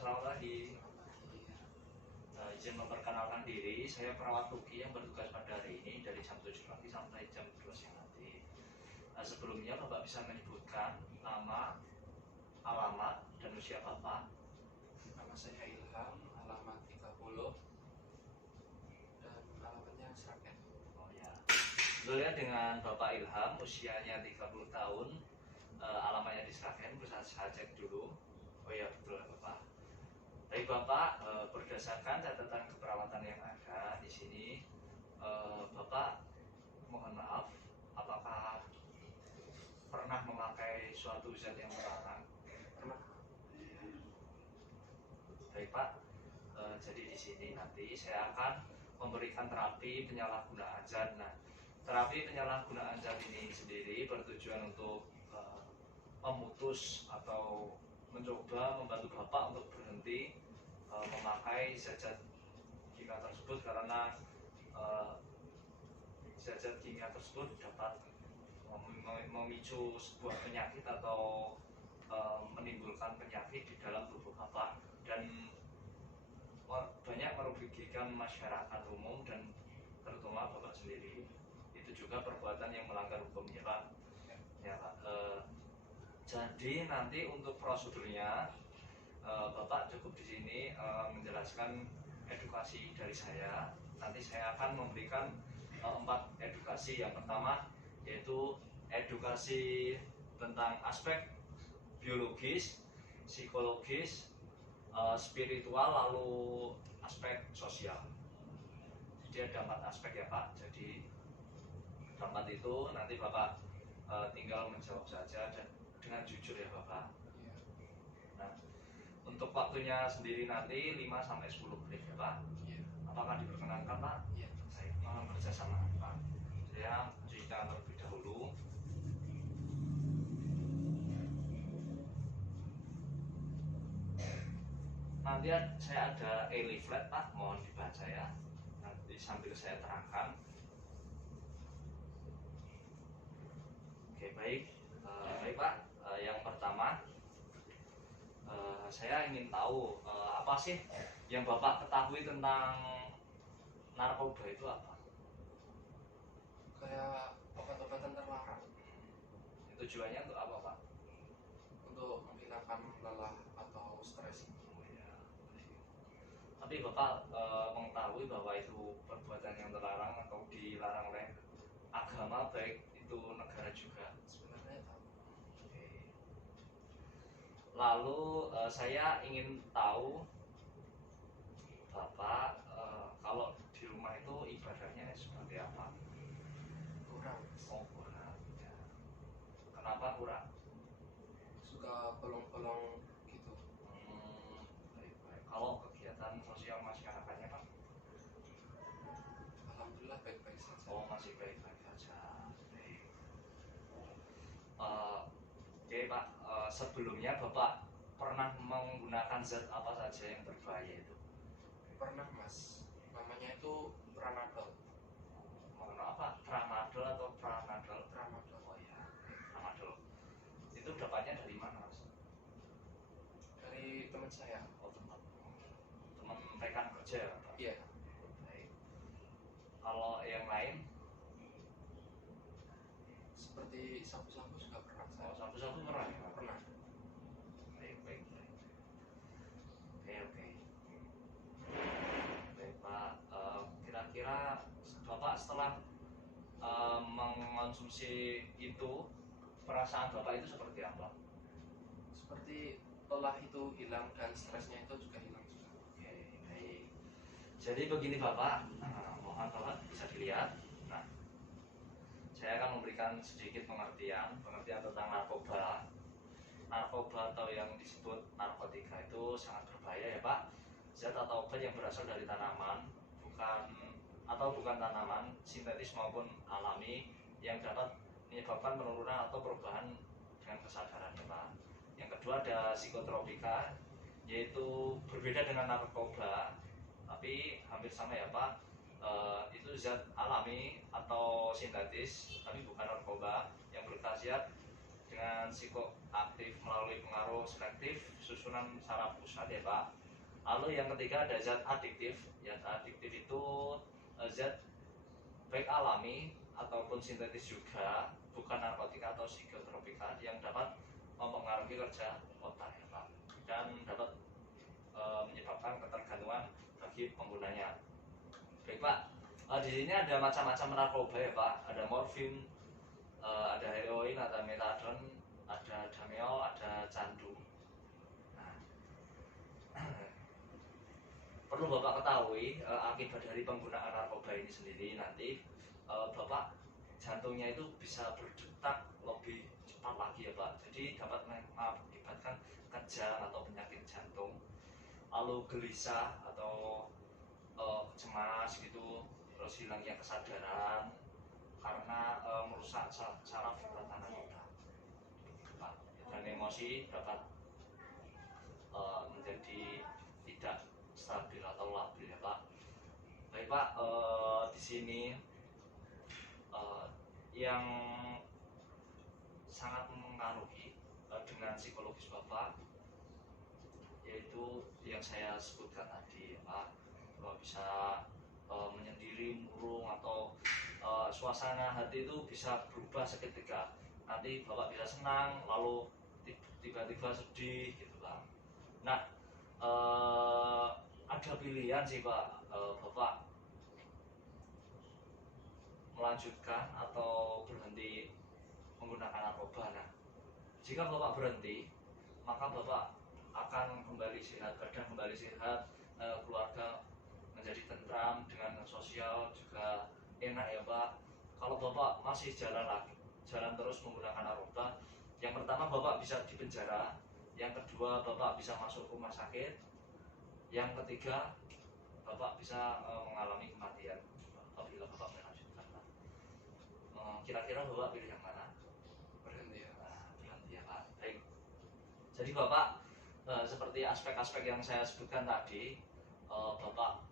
selamat pagi. Izin memperkenalkan diri, saya perawat Luki yang bertugas pada hari ini dari jam 7 pagi sampai jam 2 siang nanti. Sebelumnya Bapak bisa menyebutkan nama, alamat, dan usia Bapak. Nama saya Ilham, alamat 30 dan alamatnya Sragen. Oh ya. Sebetulnya dengan Bapak Ilham, usianya 30 tahun, alamatnya di Sragen, bisa saya cek dulu. Oh ya, betul Bapak. Baik Bapak, berdasarkan catatan keperawatan yang ada di sini, Bapak mohon maaf, apakah pernah memakai suatu zat yang terlarang? Pernah. Baik Pak, jadi di sini nanti saya akan memberikan terapi penyalahgunaan zat. Nah, terapi penyalahgunaan zat ini sendiri bertujuan untuk memutus atau mencoba membantu Bapak untuk berhenti memakai zat-zat kimia tersebut, karena zat-zat kimia tersebut dapat memicu sebuah penyakit atau menimbulkan penyakit di dalam tubuh Bapak, dan banyak merugikan masyarakat umum dan terutama Bapak sendiri. Itu juga perbuatan yang melanggar hukum ya Pak. Ya Pak. Jadi nanti untuk prosedurnya Bapak cukup di sini menjelaskan edukasi dari saya. Nanti saya akan memberikan 4 edukasi. Yang pertama yaitu edukasi tentang aspek biologis, psikologis, spiritual, lalu aspek sosial. Jadi ada 4 aspek ya Pak. Jadi 4 itu nanti Bapak tinggal menjawab saja dan dengan jujur ya Bapak. Nah, untuk waktunya sendiri nanti 5-10 menit ya Pak. Apakah diperkenankan Pak? Baik, mohon kerjasama Pak. Saya cuci tangan terlebih dahulu. Nanti saya ada e-leaflet Pak, mohon dibaca ya. Nanti sambil saya terangkan. Oke baik, baik Pak. Yang pertama, saya ingin tahu apa sih yang Bapak ketahui tentang narkoba itu apa? Kayak obat-obatan terlarang Tujuannya untuk apa Pak? untuk menghilangkan lelah atau stres. Oh, ya. Tapi Bapak mengetahui bahwa itu perbuatan yang terlarang atau dilarang oleh agama, baik itu negara juga? Sebenarnya tahu. Oke. Lalu saya ingin tahu Bapak kalau di rumah itu ibadahnya seperti apa? Kurang. Oh kurang ya. Kenapa kurang? Suka bolong-bolong gitu. Baik-baik. Kalau kegiatan sosial masyarakatnya Pak? Alhamdulillah baik-baik saja. Oh masih baik-baik saja. Baik. Oke Pak, sebelumnya Bapak pernah menggunakan zat apa saja yang berbahaya itu? Pernah Mas. Namanya itu Tramadol. Mengenai apa? Tramadol atau Pranadol? Tramadol. Oh ya, Tramadol. Itu dapatnya dari mana Mas? Dari teman saya. Oh teman rekan kerja ya Pak? Iya. Baik. Kalau yang lain? Seperti sabu-sabu juga pernah Oh saya. sabu-sabu pernah ya? Pernah. Baik. Oke. Baik Pak, kira-kira Bapak setelah mengonsumsi itu, perasaan Bapak itu seperti apa? Seperti lelah itu hilang dan stresnya itu juga hilang juga. Oke, baik. Jadi begini Bapak, mohon Bapak bisa dilihat. Nah, saya akan memberikan sedikit pengertian tentang narkoba. Narkoba atau yang disebut narkotika itu sangat berbahaya ya Pak. Zat atau obat yang berasal dari tanaman, bukan tanaman, sintetis maupun alami, yang dapat menyebabkan penurunan atau perubahan dengan kesadaran ya Pak. Yang kedua ada psikotropika, yaitu berbeda dengan narkoba, tapi hampir sama ya Pak. Itu zat alami atau sintetis, tapi bukan narkoba, yang berkhasiat dengan dengan psikoaktif melalui pengaruh selektif susunan saraf pusat ya Pak. Lalu yang ketiga ada zat adiktif. Zat adiktif itu zat baik alami ataupun sintetis juga, bukan narkotika atau psikotropika, yang dapat mempengaruhi kerja otak ya Pak, dan dapat menyebabkan ketergantungan bagi penggunanya. Baik Pak, di sini ada macam-macam narkoba ya Pak, ada morfin, ada heroin, ada metadon, ada dameol, ada candu. Nah, perlu Bapak ketahui akibat dari penggunaan narkoba ini sendiri nanti Bapak jantungnya itu bisa berdetak lebih cepat lagi ya Pak. Jadi dapat mengakibatkan kejang atau penyakit jantung, lalu gelisah atau cemas gitu, terus hilangnya kesadaran karena merusak saraf tatanan otak, Pak. Dan emosi dapat menjadi tidak stabil atau labil ya Pak. Baik Pak, di sini yang sangat mempengaruhi dengan psikologis Bapak, yaitu yang saya sebutkan tadi ya Pak, bahwa bisa menyendiri, murung, atau suasana hati itu bisa berubah seketika. Nanti Bapak bisa senang, lalu tiba-tiba sedih gitu Pak. Nah, ada pilihan sih Pak, Bapak melanjutkan atau berhenti menggunakan narkoba. Nah, jika Bapak berhenti, maka Bapak akan kembali sehat, badan kembali sehat, keluarga menjadi tentram, dengan sosial juga enak ya Pak. Kalau Bapak masih jalan terus menggunakan narkoba, yang pertama Bapak bisa dipenjara, yang kedua Bapak bisa masuk rumah sakit, yang ketiga Bapak bisa mengalami kematian apabila Bapak melanjutkan. Kira-kira Bapak pilih yang mana? Berhenti ya. Berhenti ya Pak. Baik. Jadi Bapak seperti aspek-aspek yang saya sebutkan tadi, Bapak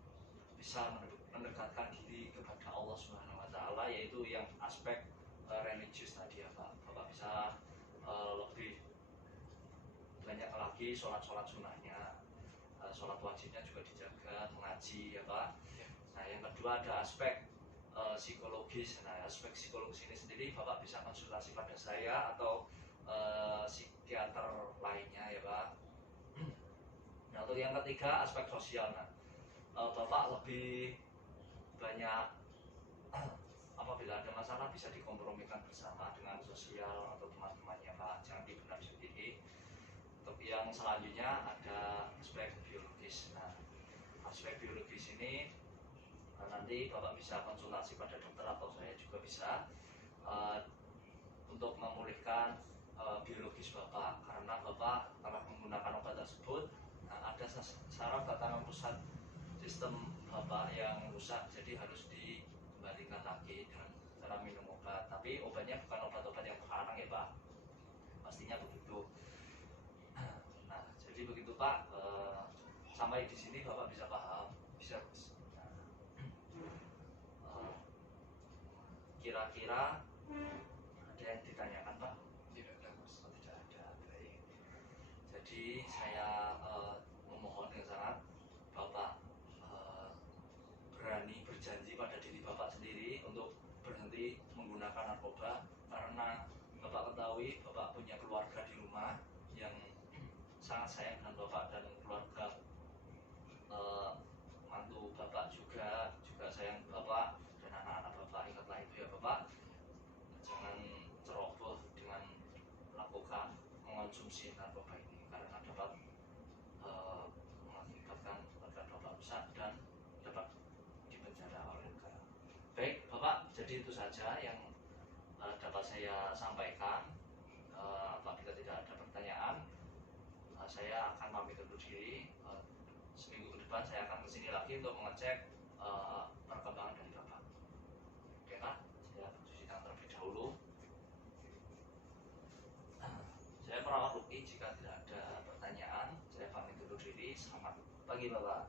bisa mendekatkan diri kepada Allah Subhanahu Wa Taala, yaitu yang aspek religius tadi ya Pak. Bapak bisa lebih banyak lagi sholat sunnahnya, sholat wajibnya juga dijaga, mengaji ya Pak. Nah yang kedua ada aspek psikologis. Nah aspek psikologis ini sendiri Bapak bisa konsultasi pada saya atau psikiater lainnya ya Pak. Nah untuk yang ketiga aspek sosial. Nah Bapak lebih banyak apabila ada masalah bisa dikompromikan bersama dengan sosial atau teman-temannya Pak, jangan dipendam sendiri. Untuk yang selanjutnya ada aspek biologis. Nah aspek biologis ini nanti Bapak bisa konsultasi pada dokter atau saya juga bisa untuk memulihkan biologis Bapak, karena Bapak telah menggunakan obat tersebut. Ada saraf tatanan pusat sistem Bapak yang rusak, jadi harus dikembalikan lagi dengan cara minum obat. Tapi obatnya bukan obat-obat yang terlarang ya Pak, pastinya begitu. Nah jadi begitu Pak, sampai di sini Bapak bisa paham, bisa. Kira-kira ada yang ditanyakan Pak? Tidak ada Mas. Oh, tidak ada. Baik. Jadi saya memohon dengan sangat Bapak berani berjanji pada diri Bapak sendiri untuk berhenti menggunakan narkoba, karena Bapak ketahui Bapak punya keluarga di rumah yang sangat sayang dengan Bapak dan keluarga, mantu Bapak juga sayang Bapak dan anak-anak Bapak. Ingatlah itu ya Bapak, jangan ceroboh dengan melakukan mengonsumsi narkoba ini, karena dapat mengakibatkan keluarga Bapak rusak dan dapat dipenjara oleh negara. Baik Bapak, jadi itu saja yang dapat saya sampaikan. Apabila tidak ada pertanyaan, saya akan pamit undur diri. Seminggu ke depan saya akan kesini lagi untuk mengecek perkembangan dari Bapak. Oke Pak, saya cuci tangan terlebih dahulu. Saya perawat Luki, jika tidak ada pertanyaan saya pamit undur diri. Selamat pagi Bapak.